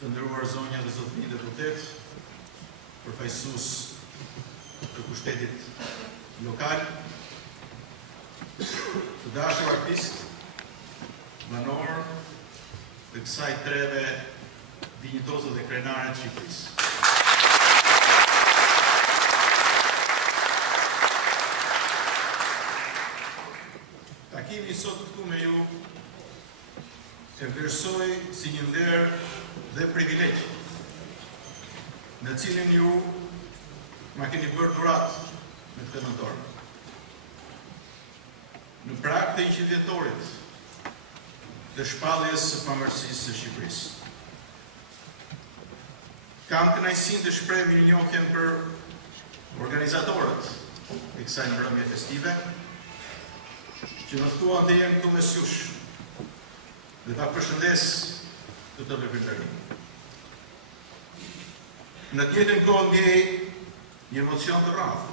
Të nderuar zonja dhe zotërinj deputet, përfaqësues të kushtetit lokal, të dashur artist, banor të kësaj treve dinjitoze dhe krenare të Shqipërisë. Takimi sot këtu me ju e vlerësoj si një nder dhe privilegj, në cilin ju ma keni bërë dhurat me të këndëtor. Në prag të 100 vjetorit të shpalljes së pamërësisë së Shqipërisë. Kam kënaqësinë të shpreh mirënjohjen për organizatorët e kësaj mbrëmje festive, që në ftuan të jenë këtu mes jush dhe ta përshëndes të të veprimtarin. Në të njëjtën kohë ndjej një emocion të rrallë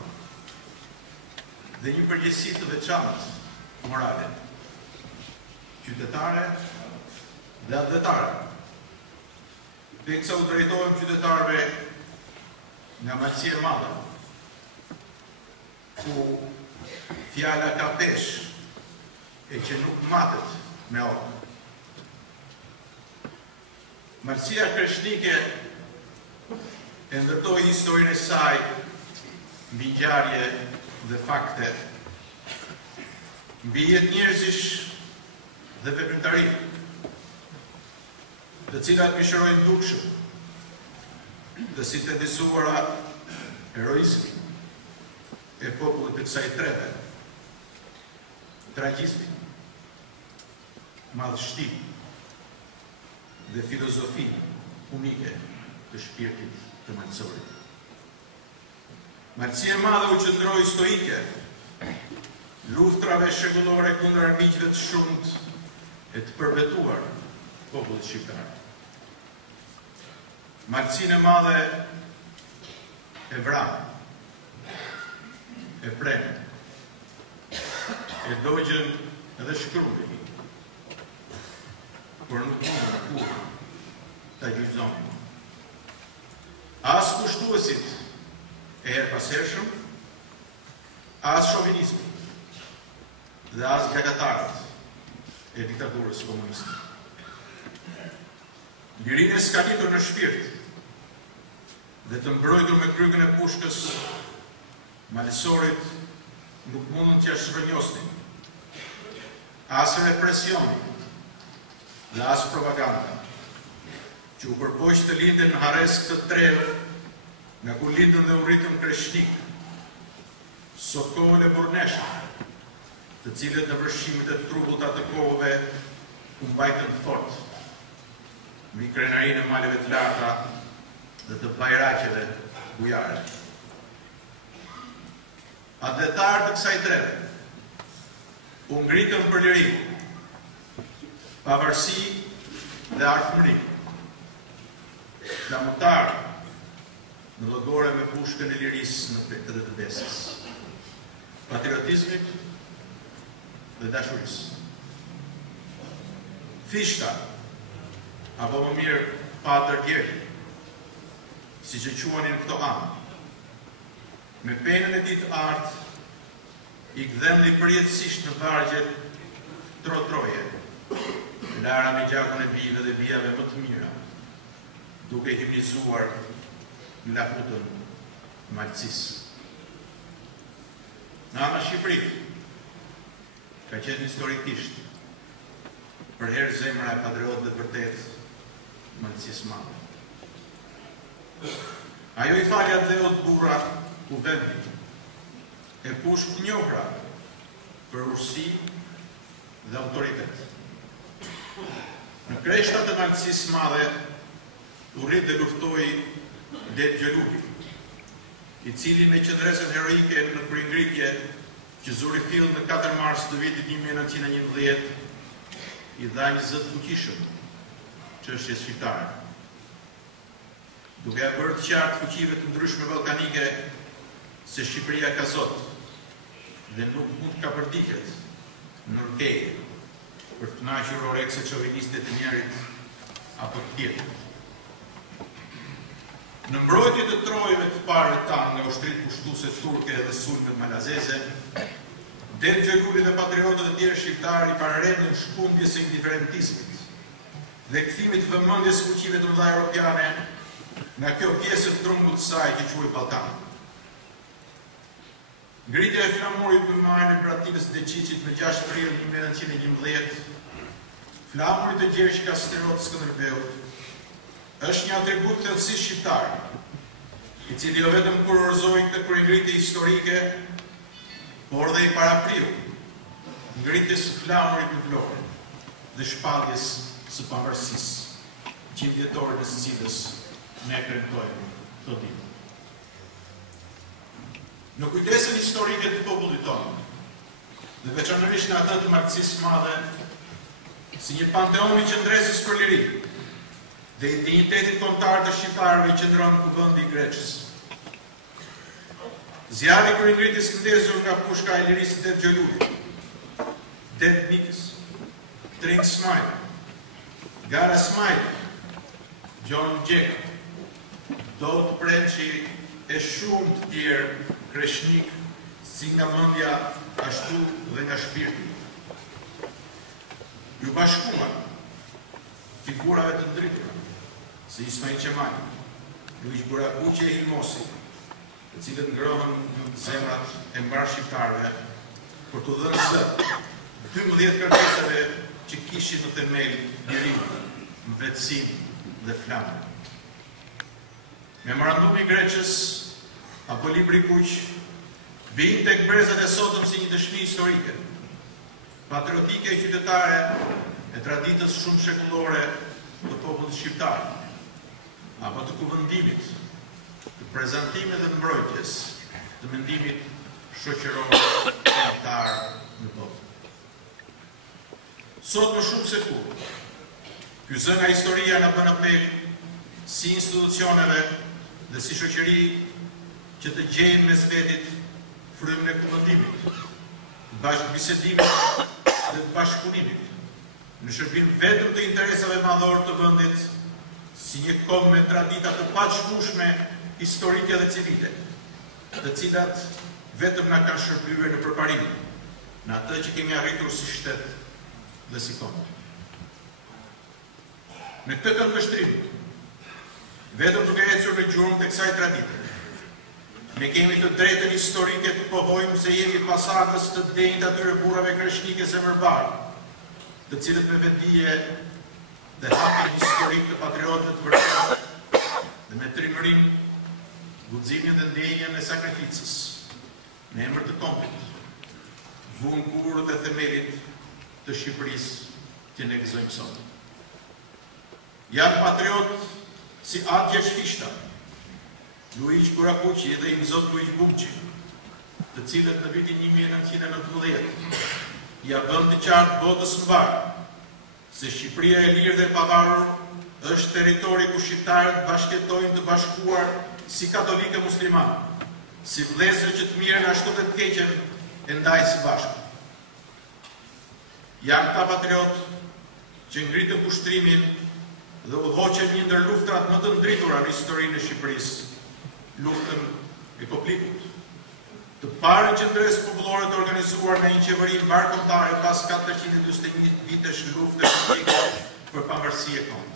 dhe një përgjegjësi të veçantë morale, qytetare dhe atletare. Teksa u drejtohem qytetarëve nga marrësia e madhe, ku fjala ka peshë e që nuk matet me orë. Marrësia kreshnike e ndërtoi historinë e saj mbi ngjarje dhe fakte, mbi jetë njerëzish dhe veprimtari, të cilat mishërojnë dukshëm, të sintetizuara heroizmi e popullit të kësaj treve, tragjizmi, madhështi dhe filozofi unike të shpirtit të malësorit. Marrësia e madhe u qëndroi stoike, luftrave shekullore kundër armiqve të shumt e të përbetuar popullit shqiptar. Marrësinë e madhe e vran, e pren, e dogjën edhe shkrujnë, por nuk mundën kur të gjyqzonin. As kushtuesit e herpashershëm, as shovinismi dhe as gagatarët e diktaturës komuniste. Lirinë e skalitur në shpirt dhe të mbrojtur me krykën e pushkës, malësorit nuk mundën t'ja shfrënjosnin as represioni dhe as propaganda, që u përpoq të linden në hares këtë trevë, nga ku lindën dhe u rritën kreshtik, sot kohën e burnesha, të cilët në vërshimet e trubullta të kohëve u mbajtën fort, mbi krenarinë e maleve të larta dhe të bajraqeve bujare. Atletarë të kësaj treve u ngritën për liri, pavarësi dhe arfëmëri, flamutar në llogore me pushkën e lirisë në dhe të besës, patriotizmit dhe dashurisë. Fishta, apo më mirë patërgjeri, si që quanin këto anë, me penën e ditë artë, i gdhemli përjetësisht në vargjet trotroje, lara me gjakun e bijve dhe bijave më të mira, duke himnizuar në lahutën malëcisë. Në ana Shqipëri, ka qenë historikisht për herë zemra e patriotëve të vërtet mundësisë madhe. Ajo i falja dheut burra ku vendi, e pushk të njohra për urësi dhe autoritet. Në kreshtat e mundësisë madhe, u rrit dhe luftoi Det Gjelupi, i cili me qëndresën heroike në përngritje që zuri fill në 4 mars të vitit 1911, i dha një zët fuqishëm çështjes shqiptare. Duke e bërë të qartë fuqive të ndryshme ballkanike se Shqipëria ka zot dhe nuk mund ka përdiket në orkeje për të kënaqur orekse çoviniste të njërit apo të tjetrit. Në mbrojtje të trojëve të parë tanë nga ushtrit pushtuese turke dhe sulmet malazeze, Det Gjelupi dhe patriotët e tjerë shqiptarë i pararendën shkundjes së indiferentismit dhe kthimit të vëmendjes fuqive të mëdha europiane nga kjo pjesë të trungut të saj që quhet Ballkan. Ngritja e flamurit në majën e Mbratives Deqiqit në 6 prill 1911, flamurit të gjerë që ka shtrirot Skënderbeut, është një atribut të thellësisë shqiptare, i cili jo vetëm kurorëzoi këtë përngritje historike, por dhe i parapriu ngritjes së flamurit në Vlorë dhe shpalljes së pavarësisë, qindjetore në cilës ne premtojmë këto ditë. Në kujdesën historike të popullit tonë, dhe veçanërisht në atë të marxisë madhe, si një panteon i qëndresës për liri, dhe i dignitetit kombëtar të shqiptarëve i qëndron në kuvëndi i Greqës. Zjarri përngritjes ndezur nga pushka e lirisë Det Gjelupi, Det Mikës, Tring Smajt, Gara Smajt, Gjon Gjeka, Dot Preçi e shumë të tjerë kreshnik si nga mendja ashtu dhe nga shpirti. Ju bashkuan figurave të ndritura, si Ismail Qemali, Luiz Burakuqi e Hilmosi, të cilët ngrohen në zemrat e mbar shqiptarëve për të dhënë zë 12 kërkesave që kishin në themel lirinë, vetësinë dhe flamën. Memorandumi i Greqës apo libri Kuq vijnë tek brezat e sotëm si një dëshmi historike, patriotike e qytetare e traditës shumë shekullore të popullit shqiptar, apo të kuvëndimit, të prezantimit dhe të mbrojtjes, të mendimit shoqëror shqiptar në botë. Sot më shumë se kur, ky zë nga historia na bën apel si institucioneve dhe si shoqëri që të gjejmë mes vetit frymën e kuvëndimit, bashkëbisedimit dhe të bashkëpunimit, në shërbim vetëm të interesave madhore të vendit, si një kom me tradita të paqëmueshme historike dhe civile, të cilat vetëm na kanë shërbyer në përparim, në atë që kemi arritur si shtet dhe si kom. Në këtë këndvështrim, vetëm duke ecur në gjurmë të kësaj tradite, ne kemi të drejtën historike të pohojmë se jemi pasardhës të denjtë atyre burrave kreshnike zemërbar, të cilët me vendije dhe hapin historik të patriotëve të vërtetë dhe me trimërim, guximin dhe ndjenjën e sakrificës, në emër të kombit, vunë kurrët e themelit të Shqipërisë që ne gëzojmë sot. Janë patriotë si Adje Shfishta, Luiz Burakuqi dhe Imzot Luiz Bukçi, të cilët në vitin 1919 ja bën të qartë botës mbar se Shqipëria e lirë dhe pavarur është territori ku shqiptarët bashkëtojnë të bashkuar si katolikë muslimanë, si vëllezër që të mirën ashtu dhe të keqen e ndajnë së bashku. Janë ta patriotë që ngritën pushtrimin dhe udhëhoqën një ndër luftrat më të ndritura në historinë e Shqipërisë, luftën e Koplikut, të parën qendresë popullore të organizuar nga një qeveri mbarkombëtare pas 421 vitesh lufte për pavarësi e kombit.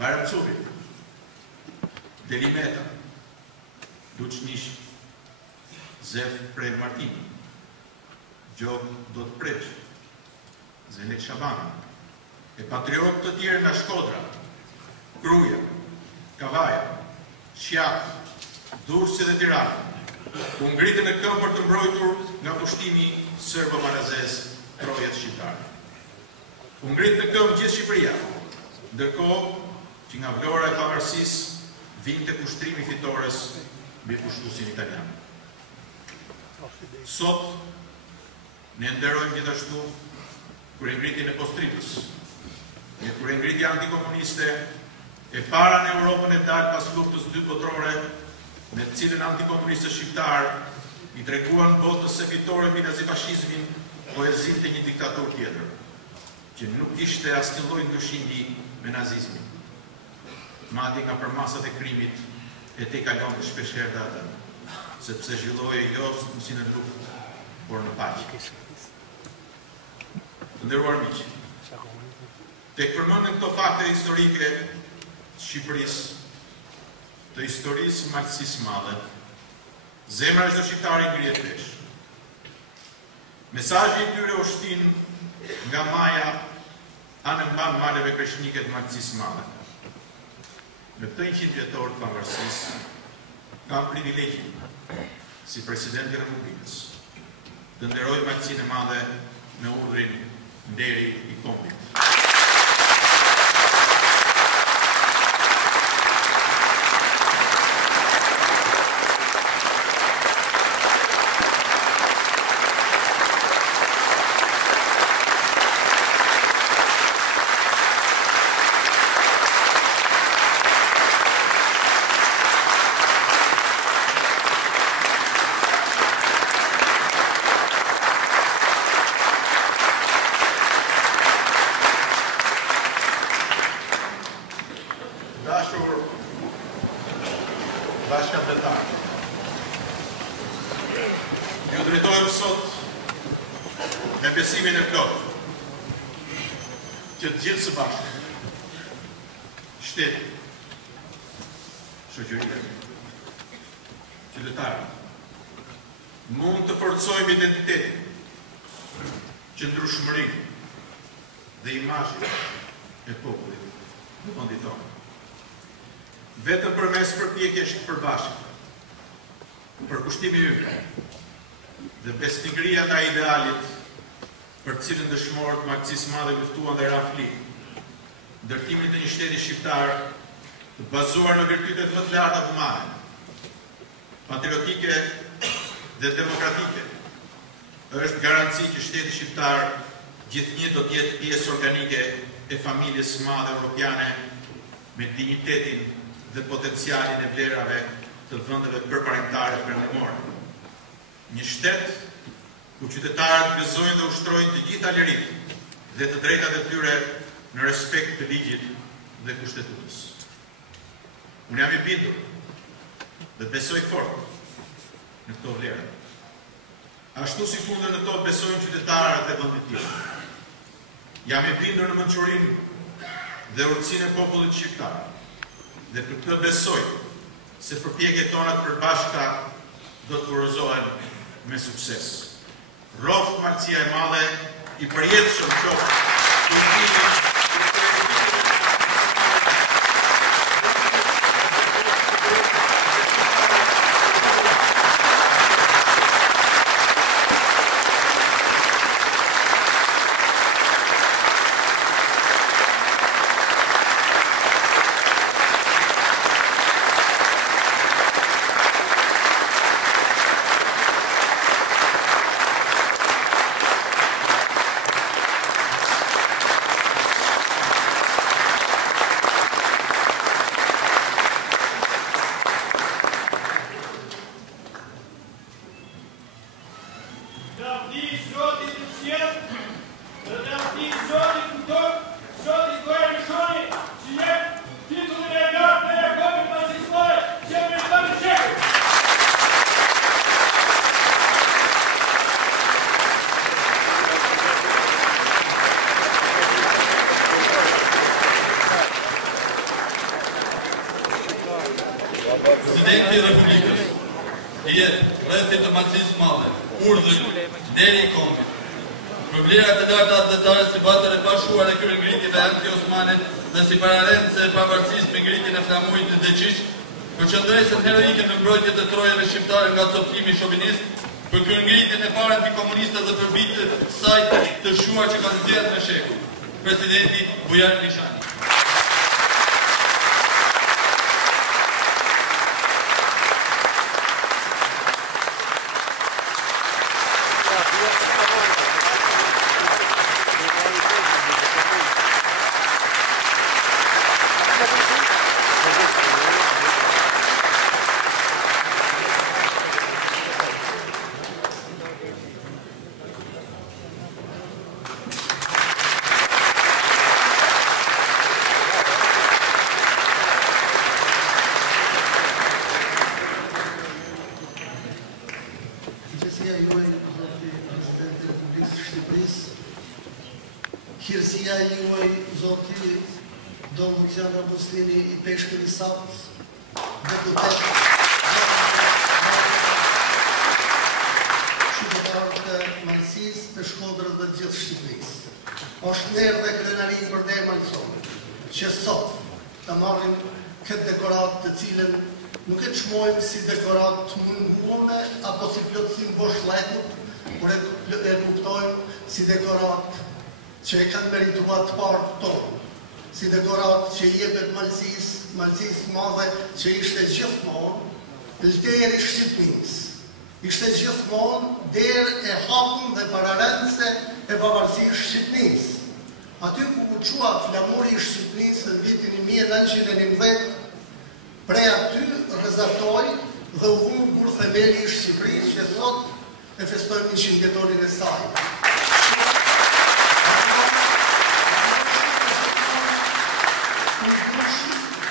Bayram Cuvi, Delimeta, Luçnishi, Zef Prej Martini, Gjok Dot Preq, Zenet Shabani, e patriot të tjerë nga Shkodra, Kruja, Kavaja, Shjak, Durrësi dhe Tiranë, ku ngritën në këmbë për të mbrojtur nga pushtimi serbo-marazez trojet shqiptare. Ku ngritën në këmbë gjithë Shqipëria, ndërkohë që nga vlora e pavarësisë vinte kushtrimi fitores mbi pushtuesin italian. Sot ne nderojmë gjithashtu kuriengritjen e Postritës, një kuriengritje antikomuniste e para në Europën e dalë pas luftës dytë botërore, me të cilën antikomunistët shqiptar i treguan botës se fitore mbi nazifashizmin po e zinte një diktatur tjetër, që nuk ishte asnjë lloj ndryshimi me nazizmin. Madje nga përmasat e krimit e te kalonte shpeshherë datën, sepse zhvillohej jo si në luftë, por në paqe. Të nderuar miq, tek përmendën këto fakte historike të Shqipërisë, të historisë marxisë madhe, zemra e çdo shqiptari ngrihet vesh. Mesazhi i tyre u shtin nga maja anë mban maleve kreshnike të marxisë madhe. Me këtë 100 vjetor të pavarësisë, kam privilegjin, si president i Republikës, të nderoj marxinë e madhe me urdhrin nderi i kombit. Ju drejtojmë sot me besimin e plotë që të gjithë së bashku, shteti, shoqëria, qytetarët, mund të forcojmë identitetin, qëndrueshmërinë dhe imazhin e popullit në vendin tonë. Vetëm përmes përpjekjesh të përbashkëta, përkushtimi ynë dhe besnikëria nga idealit për cilën dëshmorët marxisë madhe luftuan dhe ranë fli, ndërtimit të një shteti shqiptar të bazuar në virtytet më të larta humane, patriotike dhe demokratike, është garanci që shteti shqiptar gjithnjë do të jetë pjesë organike e familjes së madhe europiane me dinjitetin dhe potencialin e vlerave të vendeve përparentare perëndimore. Një shtet ku qytetarët gëzojnë dhe ushtrojnë të gjitha lirit dhe të drejtat e tyre në respekt të ligjit dhe kushtetutës. Unë jam i bindur dhe besoj fort në këto vlera. Ashtu si fundën në to besojnë qytetarët e vendit tim. Jam i bindur në mençurinë dhe urtësinë e popullit shqiptar. Dhe për këtë besoj se përpjekjet tona të përbashkëta do të kurorëzohen me sukses. Roft marcia e madhe i përjetshëm qoftë Presidenti e Republikës, jetë rrethit të malësisë madhe, urdhër, deri i kombit. Për vlerat e larta atletare si batër e pashuar e kryengritjeve anti-osmane dhe si pararencë e pavarësisë me ngritjen e flamujit të deqish, për qëndresën heroike në mbrojtje të trojeve shqiptare nga coftimi shovinist, për kryengritjen e parë antikomuniste dhe për bitë saj të shuar që kanë zgjedhur në shekull. Presidenti Bujar Nishani. Hirësia juaj, Zoti Don Lucian Agustini i Peshkëri Savës, deputet qytetarë të Malësisë, të Shkodrës dhe të gjithë Shqipërisë. Është nerë dhe krenarin për ne malësonë, që sot të marrim këtë dekorat të cilën nuk e çmojmë si dekorat të munguame apo si plotësim bosh lehut, por e kuptojmë si dekorat që e kanë merituar të parë tonë, si dekorat që i jepet Malësisë madhe që ishte gjithmonë lteri Shqipërisë. Ishte gjithmonë derë e hapun dhe pararencë e pavarësisë Shqipërisë. Aty ku u qua flamuri i Shqipërisë në vitin 1911, prej aty rrezatoi dhe u vun kur themeli i Shqipërisë që sot e festojmë 100 vjetorin e saj.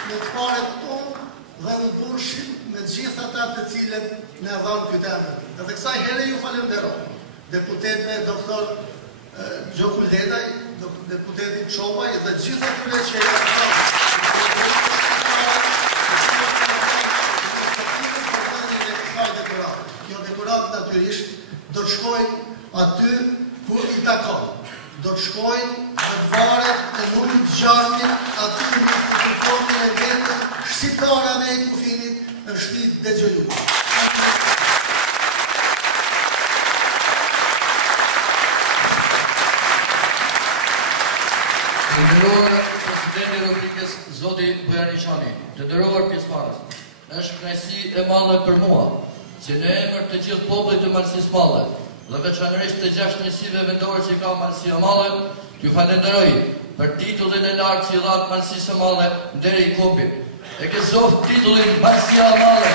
Në të paret tonë dhe në burshim me gjithë ata të cilët në dhanë këtë emër. Dhe kësaj here ju falenderoj. Deputetve doktor Gjokul Ledaj, deputetit Çobaj dhe gjithë atyre që e janë dhanë. Kjo dekorat natyrisht do të shkojnë aty ku i takon. Do të shkojnë në varet e numrit të gjarmit aty në institucionin e vetëm shqiptarëve e kufinit në shtëpitë dëgjëjuar. Të nderuar presidenti Rodrigues, zoti Bujar Nishani, të nderuar pjesëmarrës, është kënaqësi e madhe për mua që në emër të gjithë popullit të Malësisë Madhe dhe veçanërisht të 6 njësive vendore që ka Malësia Madhe, t'ju falenderoj për titullin e lartë që i dhatë Malësisë Madhe deri i kopit. E ke zoftë titullin Malësia Madhe.